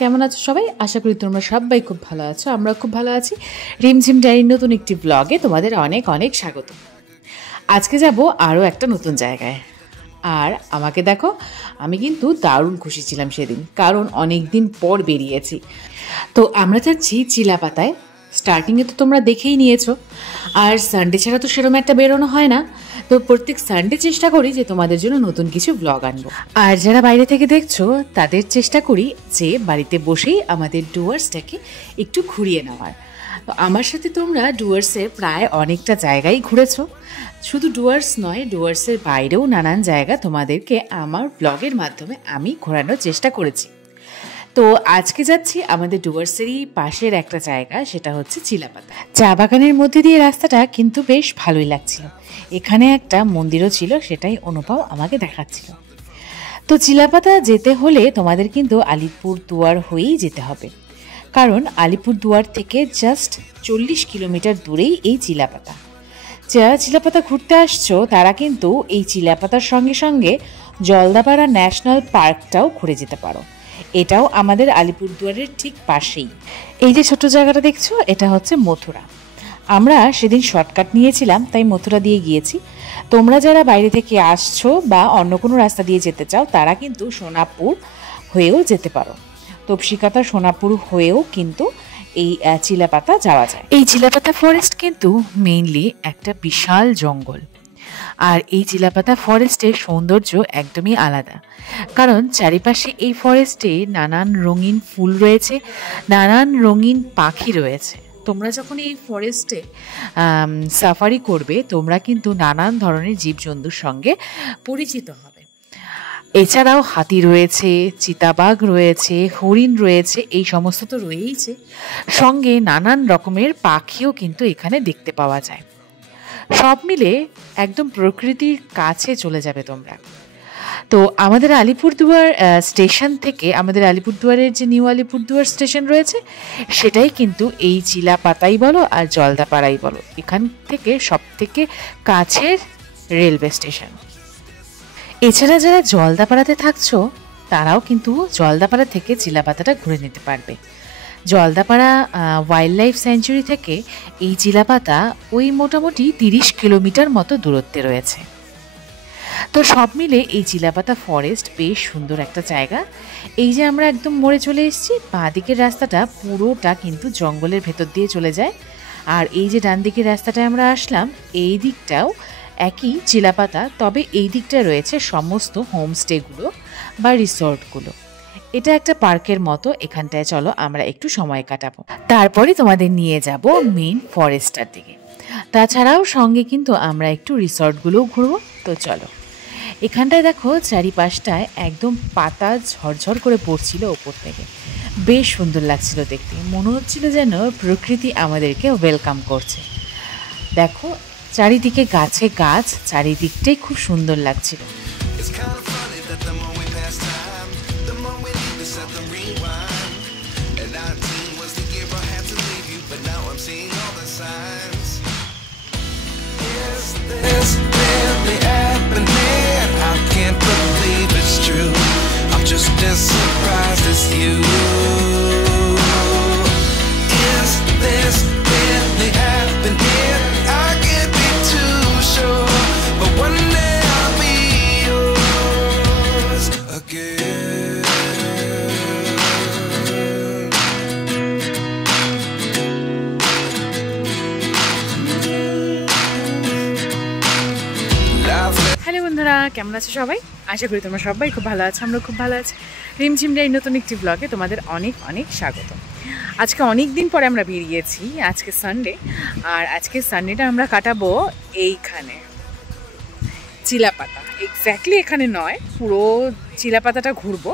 কেমন আছো সবাই? আশা করি তোমরা সবাই খুব ভালো আছো। আমরা খুব ভালো আছি। রিমঝিম ডায়েরির নতুন একটি ব্লগে তোমাদের অনেক অনেক স্বাগত। আজকে যাব আরও একটা নতুন জায়গায়। আর আমাকে দেখো, আমি কিন্তু দারুণ খুশি ছিলাম সেদিন, কারণ অনেক দিন পর বেরিয়েছি। তো আমরা যাচ্ছি চিলাপাতায়। স্টার্টিংয়ে তো তোমরা দেখেই নিয়েছো। আর সানডে ছাড়া তো সেরকম একটা বেরোনো হয় না, তো প্রত্যেক সানডে চেষ্টা করি যে তোমাদের জন্য নতুন কিছু ব্লগ আনবো। আর যারা বাইরে থেকে দেখছো তাদের চেষ্টা করি যে বাড়িতে বসেই আমাদের ডুয়ার্সটাকে একটু ঘুরিয়ে নেওয়ার। তো আমার সাথে তোমরা ডুয়ার্সের প্রায় অনেকটা জায়গায় ঘুরেছো। শুধু ডুয়ার্স নয়, ডুয়ার্সের বাইরেও নানান জায়গা তোমাদেরকে আমার ব্লগের মাধ্যমে আমি ঘোরানোর চেষ্টা করেছি। তো আজকে যাচ্ছি আমাদের ডুয়ার্সেরই পাশের একটা জায়গা, সেটা হচ্ছে চিলাপাতা। চা বাগানের মধ্যে দিয়ে রাস্তাটা কিন্তু বেশ ভালোই লাগছিল। এখানে একটা মন্দিরও ছিল, সেটাই অনুভব আমাকে দেখাচ্ছিল। তো চিলাপাতা যেতে হলে তোমাদের কিন্তু আলিপুরদুয়ার হয়েই যেতে হবে, কারণ আলিপুরদুয়ার থেকে জাস্ট 40 কিলোমিটার দূরেই এই চিলাপাতা। যারা চিলাপাতা ঘুরতে আসছো তারা কিন্তু এই চিলাপাতার সঙ্গে সঙ্গে জলদাপাড়া ন্যাশনাল পার্কটাও ঘুরে যেতে পারো। এটাও আমাদের আলিপুরদুয়ারের ঠিক পাশেই। এই যে ছোট জায়গাটা দেখছো, এটা হচ্ছে মথুরা। আমরা সেদিন শর্টকাট নিয়েছিলাম, তাই মথুরা দিয়ে গিয়েছি। তোমরা যারা বাইরে থেকে আসছো বা অন্য কোনো রাস্তা দিয়ে যেতে চাও তারা কিন্তু সোনাপুর হয়েও যেতে পারো। তপসিকাতা সোনাপুর হয়েও কিন্তু এই চিলাপাতা যাওয়া যায়। এই চিলাপাতা ফরেস্ট কিন্তু মেইনলি একটা বিশাল জঙ্গল। আর এই চিলাপাতা ফরেস্টের সৌন্দর্য একদমই আলাদা, কারণ চারিপাশে এই ফরেস্টে নানান রঙিন ফুল রয়েছে, নানান রঙিন পাখি রয়েছে। তোমরা যখন এই ফরেস্টে সাফারি করবে তোমরা কিন্তু নানান ধরনের জীবজন্তুর সঙ্গে পরিচিত হবে। এছাড়াও হাতি রয়েছে, চিতাবাঘ রয়েছে, হরিণ রয়েছে, এই সমস্ত তো রয়েইছে, সঙ্গে নানান রকমের পাখিও কিন্তু এখানে দেখতে পাওয়া যায়। সব মিলে একদম প্রকৃতির কাছে চলে যাবে তোমরা। তো আমাদের আলিপুরদুয়ার স্টেশন থেকে, আমাদের আলিপুরদুয়ারের যে নিউ আলিপুরদুয়ার স্টেশন রয়েছে সেটাই কিন্তু এই চিলাপাতাই বলো আর জলদাপাড়াই বলো, এখান থেকে সব থেকে কাছের রেলওয়ে স্টেশন। এছাড়া যারা জলদাপাড়াতে থাকছো তারাও কিন্তু জলদাপাড়া থেকে চিলাপাতাটা ঘুরে নিতে পারবে। জলদাপাড়া ওয়াইল্ড লাইফ স্যাঞ্চুরি থেকে এই চিলাপাতা ওই মোটামুটি 30 কিলোমিটার মতো দূরত্বে রয়েছে। তো সব মিলে এই চিলাপাতা ফরেস্ট বেশ সুন্দর একটা জায়গা। এই যে আমরা একদম মোড়ে চলে এসেছি, বাঁ দিকের রাস্তাটা পুরোটা কিন্তু জঙ্গলের ভেতর দিয়ে চলে যায়। আর এই যে ডান দিকের রাস্তাটায় আমরা আসলাম, এই দিকটাও একই চিলাপাতা, তবে এই দিকটা রয়েছে সমস্ত হোমস্টেগুলো বা রিসর্টগুলো। এটা একটা পার্কের মতো, এখানটায় চলো আমরা একটু সময় কাটাবো, তারপরে তোমাদের নিয়ে যাব মেইন ফরেস্টটার দিকে। তাছাড়াও সঙ্গে কিন্তু আমরা একটু রিসর্টগুলোও ঘুরবো। তো চলো, এখানটায় দেখো চারিপাশটায় একদম পাতা ঝরঝর করে পড়ছিল ওপর থেকে, বেশ সুন্দর লাগছিল দেখতে। মনে হচ্ছিল যেন প্রকৃতি আমাদেরকে ওয়েলকাম করছে। দেখো চারিদিকে গাছে গাছ, চারিদিকটাই খুব সুন্দর লাগছিল। Just as surprised as you. Is this really happening? I can't be too sure, but one day I'll be yours again. Hello বন্ধুরা, কেমন আছো সবাই? আশা করি তোমরা সবাই খুব ভালো আছো। আমরা খুব ভালো আছি। রিমঝিম ডায়েরির নতুন একটি ব্লগে তোমাদের অনেক অনেক স্বাগত। আজকে অনেক দিন পরে আমরা বেরিয়েছি। আজকে সানডে, আর আজকে সানডেটা আমরা কাটাবো এইখানে চিলাপাতা। এক্স্যাক্টলি এখানে নয়, পুরো চিলাপাতাটা ঘুরবো।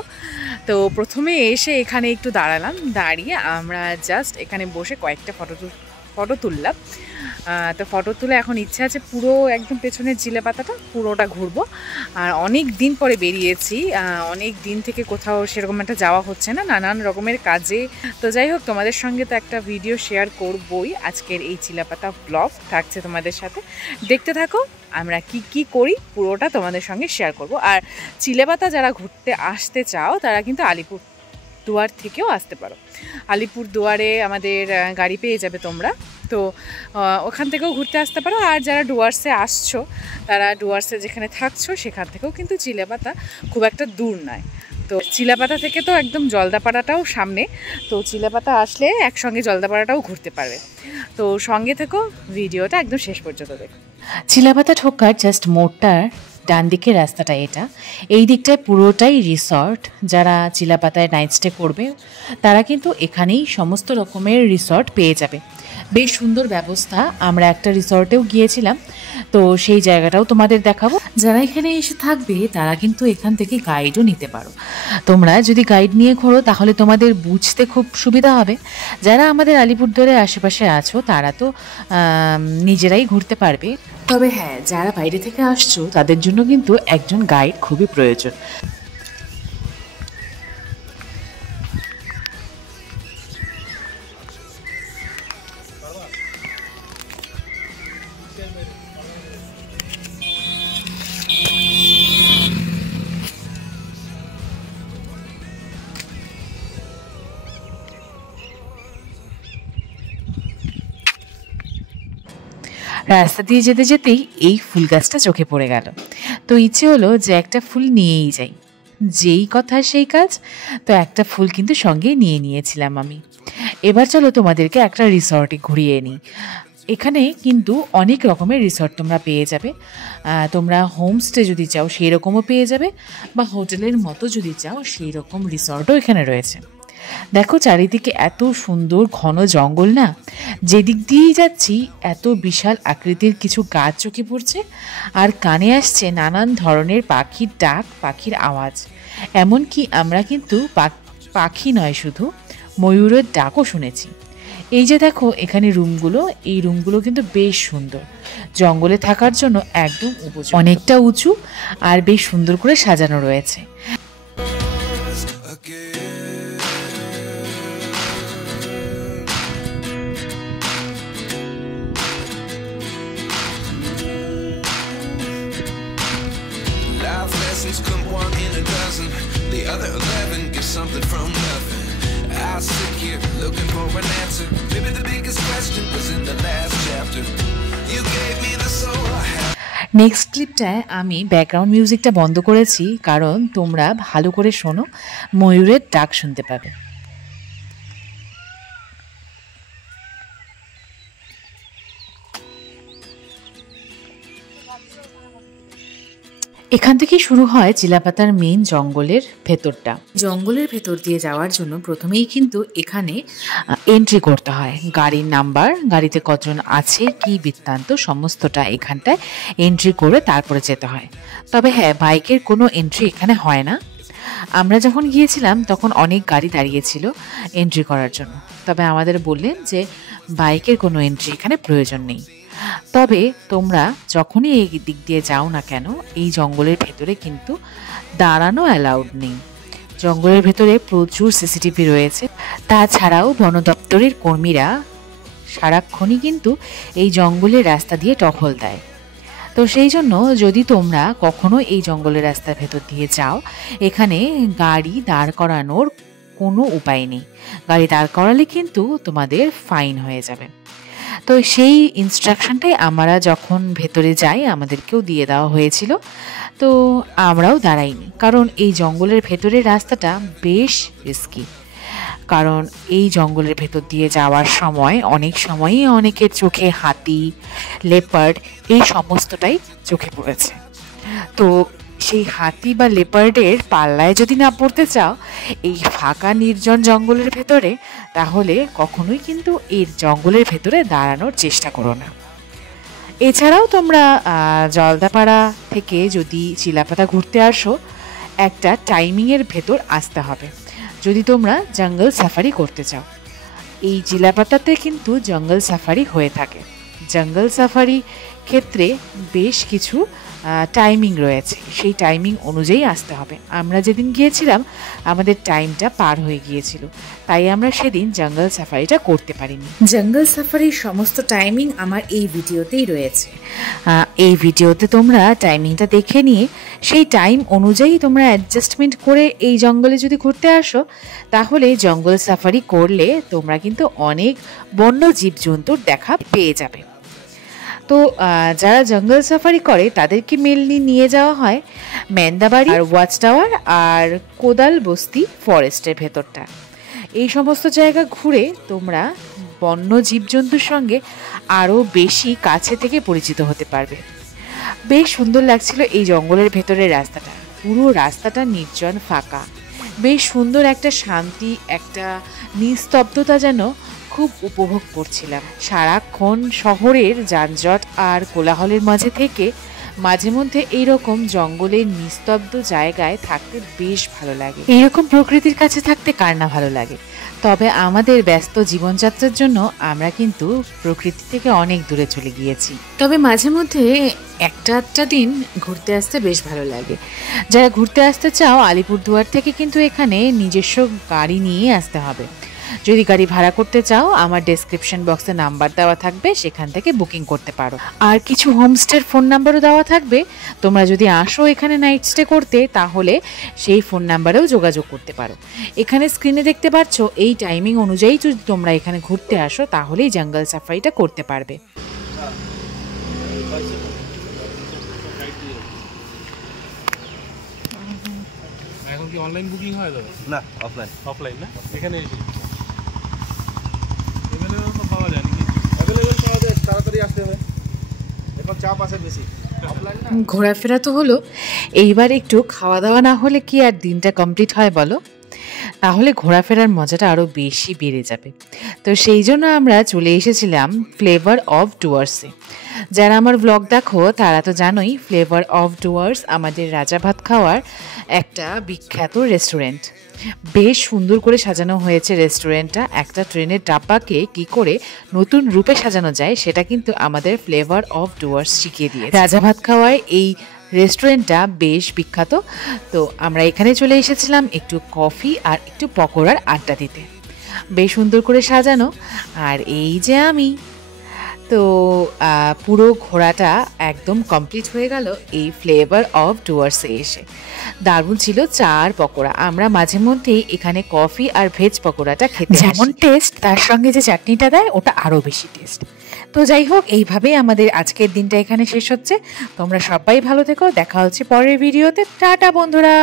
তো প্রথমে এসে এখানে একটু দাঁড়ালাম, দাঁড়িয়ে আমরা জাস্ট এখানে বসে কয়েকটা ফটো তুললাম। তো ফটো তুলে এখন ইচ্ছা আছে পুরো একদম পেছনের চিলাপাতাটা পুরোটা ঘুরবো। আর অনেক দিন পরে বেরিয়েছি, অনেক দিন থেকে কোথাও সেরকম একটা যাওয়া হচ্ছে না, নানান রকমের কাজে। তো যাই হোক, তোমাদের সঙ্গে তো একটা ভিডিও শেয়ার করবই। আজকের এই চিলাপাতা ব্লগ থাকছে তোমাদের সাথে, দেখতে থাকো। আমরা কি কি করি পুরোটা তোমাদের সঙ্গে শেয়ার করব। আর চিলাপাতা যারা ঘুরতে আসতে চাও তারা কিন্তু আলিপুর আলিপুরদুয়ার থেকেও আসতে পারো। আলিপুরদুয়ারে আমাদের গাড়ি পেয়ে যাবে তোমরা, তো ওখান থেকেও ঘুরতে আসতে পারো। আর যারা ডুয়ার্সে আসছো তারা ডুয়ার্সে যেখানে থাকছো সেখান থেকেও কিন্তু চিলাপাতা খুব একটা দূর নয়। তো চিলাপাতা থেকে তো একদম জলদাপাড়াটাও সামনে, তো চিলাপাতা আসলে একসঙ্গে জলদাপাড়াটাও ঘুরতে পারবে। তো সঙ্গে থেকো, ভিডিওটা একদম শেষ পর্যন্ত দেখো। চিলাপাতা ঢোকার জাস্ট মোড়টার ডান দিকের রাস্তাটা এটা, এই দিকটায় পুরোটাই রিসর্ট। যারা চিলাপাতায় নাইট স্টে করবে তারা কিন্তু এখানেই সমস্ত রকমের রিসর্ট পেয়ে যাবে। বেশ সুন্দর ব্যবস্থা। আমরা একটা রিসর্টেও গিয়েছিলাম, তো সেই জায়গাটাও তোমাদের দেখাবো। যারা এখানে এসে থাকবে তারা কিন্তু এখান থেকে গাইডও নিতে পারো। তোমরা যদি গাইড নিয়ে ঘোরো তাহলে তোমাদের বুঝতে খুব সুবিধা হবে। যারা আমাদের আলিপুরদুয়ারের আশেপাশে আছো তারা তো নিজেরাই ঘুরতে পারবে, তবে হ্যাঁ, যারা বাইরে থেকে আসছো তাদের জন্য কিন্তু একজন গাইড খুবই প্রয়োজন। রাস্তা দিয়ে যেতে যেতেই এই ফুল গাছটা চোখে পড়ে গেল, তো ইচ্ছে হলো যে একটা ফুল নিয়েই যাই। যেই কথা সেই কাজ, তো একটা ফুল কিন্তু সঙ্গে নিয়েছিলাম আমি। এবার চলো তোমাদেরকে একটা রিসর্টে ঘুরিয়ে নিই। এখানে কিন্তু অনেক রকমের রিসর্ট তোমরা পেয়ে যাবে। তোমরা হোমস্টে যদি চাও সেই রকমও পেয়ে যাবে, বা হোটেলের মতো যদি চাও সেই রকম রিসর্টও এখানে রয়েছে। দেখো চারিদিকে এত সুন্দর ঘন জঙ্গল না, যেদিক দিয়েই যাচ্ছি এত বিশাল আকৃতির কিছু গাছ চোখে পড়ছে, আর কানে আসছে নানান ধরনের পাখির ডাক, পাখির আওয়াজ। এমনকি আমরা কিন্তু পাখি নয়, শুধু ময়ূরের ডাকও শুনেছি। এই যে দেখো এখানে রুমগুলো, এই রুমগুলো কিন্তু বেশ সুন্দর, জঙ্গলে থাকার জন্য একদম উপযোগী। অনেকটা উঁচু আর বেশ সুন্দর করে সাজানো রয়েছে। Come one in a dozen, the other 11 get something from nothing. I sit here looking for an answer. Maybe the biggest question was in the last chapter. You gave me the soul I have. Next ক্লিপটায় আমি background মিউজিকটা বন্ধ করেছি, কারণ তোমরা ভালো করে শোনো, ময়ূরের ডাক শুনতে পাবে। এখান থেকে শুরু হয় চিলাপাতার মেইন জঙ্গলের ভেতরটা। জঙ্গলের ভেতর দিয়ে যাওয়ার জন্য প্রথমেই কিন্তু এখানে এন্ট্রি করতে হয়। গাড়ির নাম্বার, গাড়িতে কজন আছে, কি বৃত্তান্ত, সমস্তটা এখানটায় এন্ট্রি করে তারপরে যেতে হয়। তবে হ্যাঁ, বাইকের কোনো এন্ট্রি এখানে হয় না। আমরা যখন গিয়েছিলাম তখন অনেক গাড়ি দাঁড়িয়েছিল এন্ট্রি করার জন্য, তবে আমাদের বললেন যে বাইকের কোনো এন্ট্রি এখানে প্রয়োজন নেই। তবে তোমরা যখনই এই দিক দিয়ে যাও না কেন, এই জঙ্গলের ভেতরে কিন্তু দাঁড়ানো অ্যালাউড নেই। জঙ্গলের ভেতরে প্রচুর সিসিটিভি রয়েছে। তাছাড়াও বন দপ্তরের কর্মীরা সারাক্ষণই কিন্তু এই জঙ্গলের রাস্তা দিয়ে টহল দেয়। তো সেই জন্য যদি তোমরা কখনো এই জঙ্গলের রাস্তার ভেতর দিয়ে যাও, এখানে গাড়ি দাঁড় করানোর কোনো উপায় নেই। গাড়ি দাঁড় করালে কিন্তু তোমাদের ফাইন হয়ে যাবে। তো সেই ইনস্ট্রাকশনটাই আমরা যখন ভেতরে যাই আমাদেরকেও দিয়ে দেওয়া হয়েছিল। তো আমরাও দাঁড়াইনি, কারণ এই জঙ্গলের ভেতরের রাস্তাটা বেশ রিস্কি। কারণ এই জঙ্গলের ভেতর দিয়ে যাওয়ার সময় অনেক সময়ই অনেকের চোখে হাতি, লেপার্ড এই সমস্তটাই চোখে পড়েছে। তো সেই হাতি বা লেপার্ডের পাল্লায় যদি না পড়তে চাও এই ফাঁকা নির্জন জঙ্গলের ভেতরে, তাহলে কখনোই কিন্তু এই জঙ্গলের ভেতরে দাঁড়ানোর চেষ্টা করো না। এছাড়াও তোমরা জলদাপাড়া থেকে যদি চিলাপাতা ঘুরতে আসো, একটা টাইমিংয়ের ভেতর আসতে হবে যদি তোমরা জঙ্গল সাফারি করতে চাও। এই চিলাপাতাতে কিন্তু জঙ্গল সাফারি হয়ে থাকে। জঙ্গল সাফারি ক্ষেত্রে বেশ কিছু টাইমিং রয়েছে, সেই টাইমিং অনুযায়ী আসতে হবে। আমরা যেদিন গিয়েছিলাম আমাদের টাইমটা পার হয়ে গিয়েছিল, তাই আমরা সেদিন জঙ্গল সাফারিটা করতে পারিনি। জঙ্গল সাফারির সমস্ত টাইমিং আমার এই ভিডিওতেই রয়েছে। এই ভিডিওতে তোমরা টাইমিংটা দেখে নিয়ে সেই টাইম অনুযায়ী তোমরা অ্যাডজাস্টমেন্ট করে এই জঙ্গলে যদি ঘুরতে আসো, তাহলে জঙ্গল সাফারি করলে তোমরা কিন্তু অনেক বন্য জীবজন্তুর দেখা পেয়ে যাবে। তো যারা জঙ্গল সাফারি করে তাদেরকে মেনলি নিয়ে যাওয়া হয় মেন্দাবাড়ি আর ওয়াচ টাওয়ার আর কোদাল বস্তি ফরেস্টের ভেতরটা। এই সমস্ত জায়গা ঘুরে তোমরা বন্য জীবজন্তুর সঙ্গে আরও বেশি কাছে থেকে পরিচিত হতে পারবে। বেশ সুন্দর লাগছিল এই জঙ্গলের ভেতরের রাস্তাটা, পুরো রাস্তাটা নির্জন ফাঁকা, বেশ সুন্দর একটা শান্তি, একটা নিস্তব্ধতা যেন খুব উপভোগ করছিলাম। সারাক্ষণ শহরের যানজট আর কোলাহলের মাঝে থেকে মাঝে মধ্যে এইরকম জঙ্গলের নিস্তব্ধ জায়গায় থাকতে বেশ ভালো লাগে। এইরকম প্রকৃতির কাছে থাকতে কার না ভালো লাগে। তবে আমাদের ব্যস্ত জীবনযাত্রার জন্য আমরা কিন্তু প্রকৃতি থেকে অনেক দূরে চলে গিয়েছি। তবে মাঝে মধ্যে একটা দিন ঘুরতে আসতে বেশ ভালো লাগে। যারা ঘুরতে আসতে চাও আলিপুরদুয়ার থেকে কিন্তু এখানে নিজস্ব গাড়ি নিয়ে আসতে হবে। যদি গাড়ি ভাড়া করতে চাও আমার ডেসক্রিপশন বক্সে নাম্বার দেওয়া থাকবে, সেখান থেকে বুকিং করতে পারো। আর কিছু হোমস্টের ফোন নাম্বারও দেওয়া থাকবে, তোমরা যদি আসো এখানে নাইট স্টে করতে তাহলে সেই ফোন নাম্বারেও যোগাযোগ করতে পারো। এখানে স্ক্রিনে দেখতে পাচ্ছ এই টাইমিং অনুযায়ী যদি তোমরা এখানে ঘুরতে আসো তাহলেই জঙ্গল সাফারিটা করতে পারবে। এখন কি অনলাইন বুকিং হয় দাদা? না, অফলাইন না, এখানে এসে অ্যাভেলেবল তো পাওয়া যায় নাকি? অ্যাভেলেবল পাওয়া যায়, তাড়াতাড়ি আসতে হবে, এখন চাপ আছে বেশি। ঘোরাফেরা তো হলো, এইবার একটু খাওয়া দাওয়া না হলে কি আর দিনটা কমপ্লিট হয় বলো? তাহলে ঘোরাফেরার মজাটা আরও বেশি বেড়ে যাবে। তো সেই জন্য আমরা চলে এসেছিলাম ফ্লেভার অফ ডুয়ার্সে। যারা আমার ব্লগ দেখো তারা তো জানোই ফ্লেভার অফ ডুয়ার্স আমাদের রাজা ভাত খাওয়ার একটা বিখ্যাত রেস্টুরেন্ট। বেশ সুন্দর করে সাজানো হয়েছে রেস্টুরেন্টটা। একটা ট্রেনের ডাব্বাকে কি করে নতুন রূপে সাজানো যায় সেটা কিন্তু আমাদের ফ্লেভার অফ ডুয়ার্স শিখিয়ে দিয়েছে। রাজা ভাত খাওয়ার এই রেস্টুরেন্টটা বেশ বিখ্যাত। তো আমরা এখানে চলে এসেছিলাম একটু কফি আর একটু পকোড়ার আড্ডা দিতে। বেশ সুন্দর করে সাজানো। আর এই যে আমি, তো পুরো ঘোরাটা একদম কমপ্লিট হয়ে গেল এই ফ্লেভার অফ ডুয়ার্সে এসে। দারুণ ছিল চা আর পকোড়া। আমরা মাঝে মধ্যেই এখানে কফি আর ভেজ পকোড়াটা খেতে, যেমন টেস্ট তার সঙ্গে যে চাটনিটা দেয় ওটা আরও বেশি টেস্ট। তো যাই হোক, এইভাবেই আমাদের আজকের দিনটা এখানে শেষ হচ্ছে। তোমরা সবাই ভালো থেকো, দেখা হচ্ছে পরের ভিডিওতে। টাটা বন্ধুরা।